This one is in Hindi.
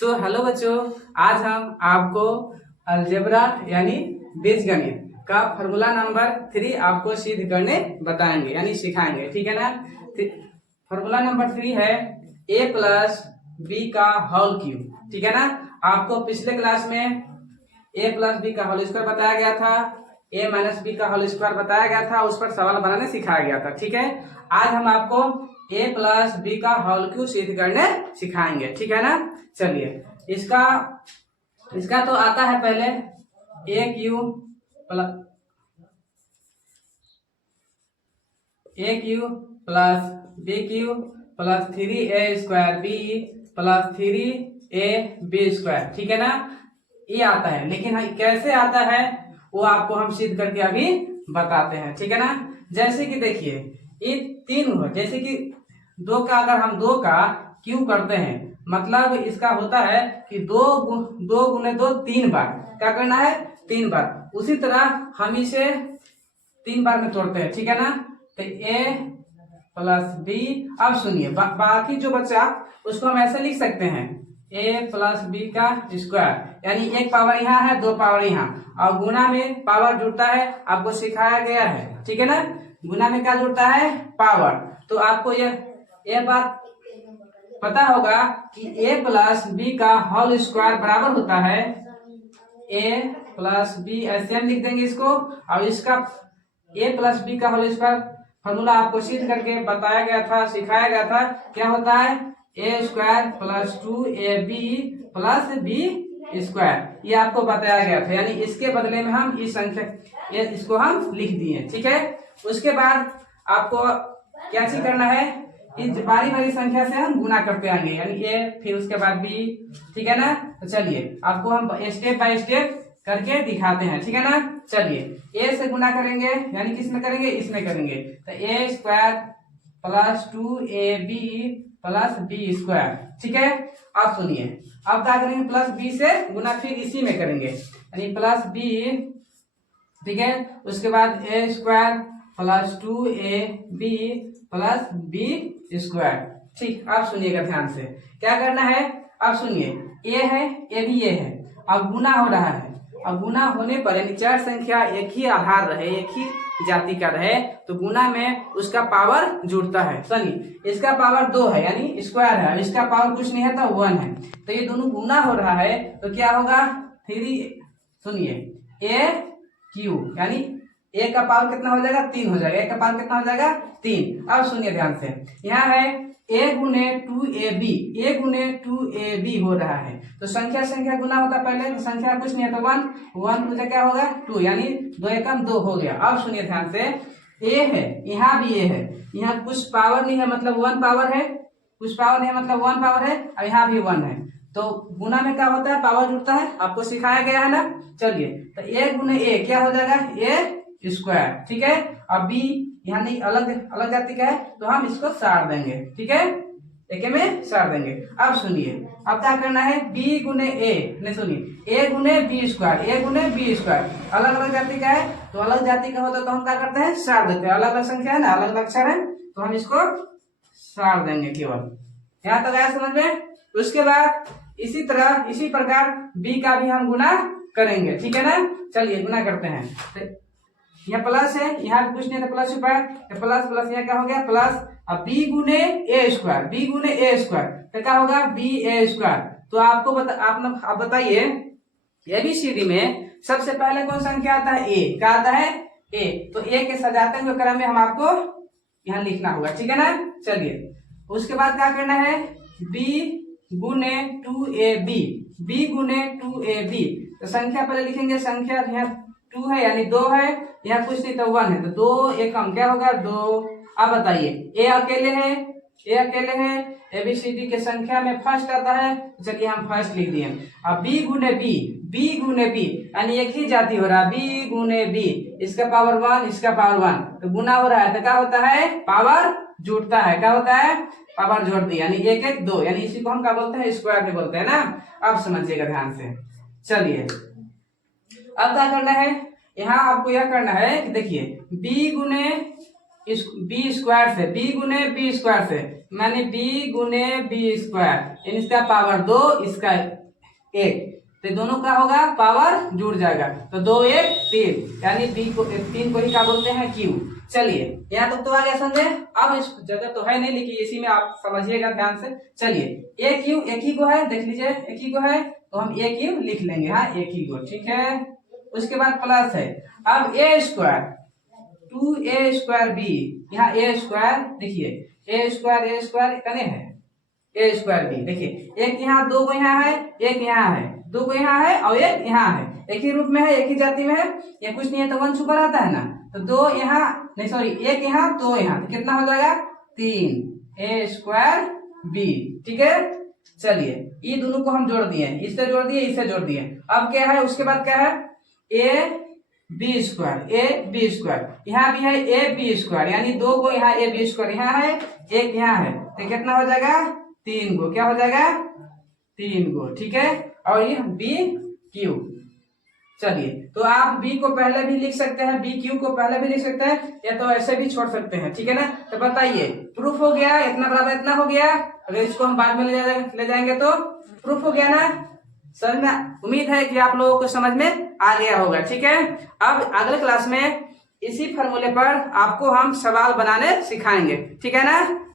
सो हेलो बच्चों, आज हम आपको अलजेब्रा यानी बीजगणित का फॉर्मूला नंबर 3 आपको सिद्ध करने बताएंगे यानी सिखाएंगे। ठीक है ना। फॉर्मूला नंबर 3 है a प्लस बी का होल क्यूब। ठीक है ना। आपको पिछले क्लास में a प्लस बी का होल स्क्वायर बताया गया था, a माइनस बी का होल स्क्वायर बताया गया था, उस पर सवाल बनाने सिखाया गया था। ठीक है। आज हम आपको a प्लस बी का होल क्यूब सिद्ध करने सिखाएंगे। ठीक है ना। चलिए, इसका तो आता है पहले a cube plus B cube plus 3a² B plus 3ab square. ठीक है ना। ये आता है, लेकिन कैसे आता है वो आपको हम सिद्ध करके अभी बताते हैं। ठीक है ना। जैसे कि देखिए, ये तीन हो, जैसे कि दो का अगर हम दो का क्यूब करते हैं, मतलब इसका होता है कि दो गुने दो 3 बार क्या करना है, 3 बार। उसी तरह हम इसे 3 बार में तोड़ते हैं। ठीक है ना। तो a प्लस बी। अब सुनिए, बाकी जो बचा उसको हम ऐसे लिख सकते हैं a प्लस बी का स्क्वायर, यानी एक पावर यहाँ है, दो पावर यहाँ, और गुना में पावर जुड़ता है, आपको सिखाया गया है। ठीक है ना। गुना में क्या जुड़ता है, पावर। तो आपको यह बात पता होगा कि a प्लस बी का होल स्क्वायर बराबर होता है a प्लस बी, ऐसे हम लिख देंगे इसको। और इसका a प्लस बी का होल स्क्वायर फॉर्मूला आपको सिद्ध करके बताया गया था, सिखाया गया था। क्या होता है, a square plus 2ab plus B square, ये आपको बताया गया था। यानी इसके बदले में हम इस संख्या इसको हम लिख दिए। ठीक है। उसके बाद आपको क्या चीज करना है, इस बारी बारी संख्या से हम गुना करते आएंगे, यानी a फिर उसके बाद b। ठीक है ना। तो चलिए, आपको हम स्टेप बाय स्टेप करके दिखाते हैं। ठीक है ना। चलिए, a से गुना करेंगे, यानी किस में करेंगे, इसमें करेंगे। तो a square plus 2ab plus B square. ठीक है। अब सुनिए, अब क्या करेंगे, प्लस b से गुना फिर इसी में करेंगे, यानी प्लस b। ठीक है। उसके बाद a square plus 2ab plus B square. ठीक। अब सुनिएगा ध्यान से, क्या करना है। अब सुनिए, a है, a भी a है, अब गुना हो रहा है। अब गुना होने पर यानी चार संख्या एक ही आधार रहे, एक ही जाति का रहे, तो गुना में उसका पावर जुड़ता है। सुनिए, इसका पावर 2 है यानी स्क्वायर है, इसका पावर कुछ नहीं है तो 1 है। तो ये दोनों गुना हो रहा है, तो क्या होगा, 3। सुनिए, a क्यूब यानी a का पावर कितना हो जाएगा, 3 हो जाएगा। a का पावर कितना हो जाएगा, 3। अब सुनिए ध्यान से, यहाँ है a गुने 2ab, a गुने 2ab हो रहा है। तो संख्या गुना होता पहले, तो संख्या कुछ नहीं है तो 1 टू क्या होगा 2, यानी 2 एकम 2 हो गया। अब सुनिए ध्यान से, a है, यहाँ भी a है, यहाँ कुछ पावर नहीं है मतलब 1 पावर है, कुछ पावर नहीं है मतलब 1 पावर है, और यहाँ भी 1 है। तो गुना में क्या होता है, पावर जुड़ता है, आपको सिखाया गया है ना। चलिए, तो a गुने a क्या हो जाएगा, a स्क्वायर। ठीक है। अब b यहाँ नहीं, अलग जाति का है, तो हम इसको सार देंगे। ठीक है, एक में सार देंगे। अब सुनिए, अब क्या करना है, b गुने a, नहीं सुनिए, a गुने बी स्क्वायर, a गुने बी स्क्वायर, अलग जाति का है, तो अलग जाति का होता तो हम क्या करते हैं, सार देते हैं। अलग संख्या है ना, अलग अक्षर है, तो हम इसको सार देंगे केवल। यहाँ तक आया समझ में। उसके बाद इसी तरह इसी प्रकार b का भी हम गुना करेंगे। ठीक है ना। चलिए, गुना करते हैं। तो यहाँ प्लस है, यहाँ भी कुछ नहीं था, प्लस ऊपर, प्लस प्लस यहाँ क्या हो गया, प्लस। अब b गुने a स्क्वायर, b गुने a स्क्वायर, तो क्या होगा, ba स्क्वायर। तो आपको आप बताइए, एबीसीडी में सबसे पहले कौन संख्या आता है, a। क्या आता है, a। तो a के सजाते हुए क्रम में हम आपको यहाँ लिखना होगा। ठीक है ना। चलिए, उसके बाद क्या करना है, b गुने 2ab, b गुने 2ab, तो संख्या पहले लिखेंगे, संख्या यहाँ 2 है यानी 2 है, यहाँ कुछ नहीं तो 1 है, तो 2 एकम क्या होगा, 2। अब बताइए, a अकेले है, एबीसीडी के संख्या में फर्स्ट आता है, तो चलिए हम फर्स्ट लिख दिए। अब b गुने b यानी एक ही जाति हो रहा है, b गुने b, इसका पावर 1, इसका पावर 1, तो गुना हो रहा है, तो क्या होता है, पावर जुड़ता है। क्या होता है, पावर जोड़ दी, यानी 1 1 2, यानी इसी को हम क्या बोलते हैं, स्क्वायर भी बोलते हैं ना। अब समझिएगा ध्यान से। चलिए, अब क्या करना है, यहाँ आपको यह करना है कि देखिए, b गुने बी स्क्वायर से, b गुने बी स्क्वायर से, माने बी गुने बी स्क्वायर, इसका पावर 2, इसका 1, तो दोनों का होगा पावर जुड़ जाएगा, तो 2 1 3, यानी बी को 3 को ही क्या बोलते हैं क्यू। चलिए यहाँ तक तो आ गया समझे। अब इस जगह तो है नहीं, लेकिन इसी में आप समझिएगा ध्यान से। चलिए ए क्यू एक ही को है, देख लीजिए एक ही को है, तो हम ए क्यू लिख लेंगे, हाँ एक ही को, ठीक है। उसके बाद प्लस है, अब ए स्क्वायर 2a स्क्वायर बी, यहाँ ए स्क्वायर देखिए, ए स्क्वायर कने है ए स्क्वायर बी, देखिए एक यहाँ, दो को यहाँ है, एक यहाँ है, दो को यहाँ है और एक यहाँ है, एक ही रूप में है, एक ही जाति में है, ये कुछ नहीं है तो 1 छुपा रहता है ना, तो दो यहाँ नहीं सॉरी एक यहाँ दो यहाँ, तो कितना हो जाएगा 3 ए स्क्वायर बी, ठीक है। चलिए ये दोनों को हम जोड़ दिए, इससे जोड़ दिए, इससे जोड़ दिए। अब क्या है, उसके बाद क्या है, ए बी स्क्वायर, यहाँ भी है ए बी स्क्वायर, यानी दो को यहाँ ए बी स्क्वायर यहाँ है, एक यहाँ है, तो कितना हो जाएगा 3 गो, क्या हो जाएगा 3 गो, ठीक है। और ये बी क्यू, चलिए तो आप बी को पहले भी लिख सकते हैं, बी क्यू को पहले भी लिख सकते हैं, या तो ऐसे भी छोड़ सकते हैं, ठीक है ना। तो बताइए प्रूफ हो गया, इतना बराबर इतना हो गया, अगर इसको हम बाद में ले जाएंगे तो प्रूफ हो गया ना। समझ में, उम्मीद है कि आप लोगों को समझ में आ गया होगा, ठीक है। अब अगले क्लास में इसी फॉर्मूले पर आपको हम सवाल बनाने सिखाएंगे, ठीक है ना।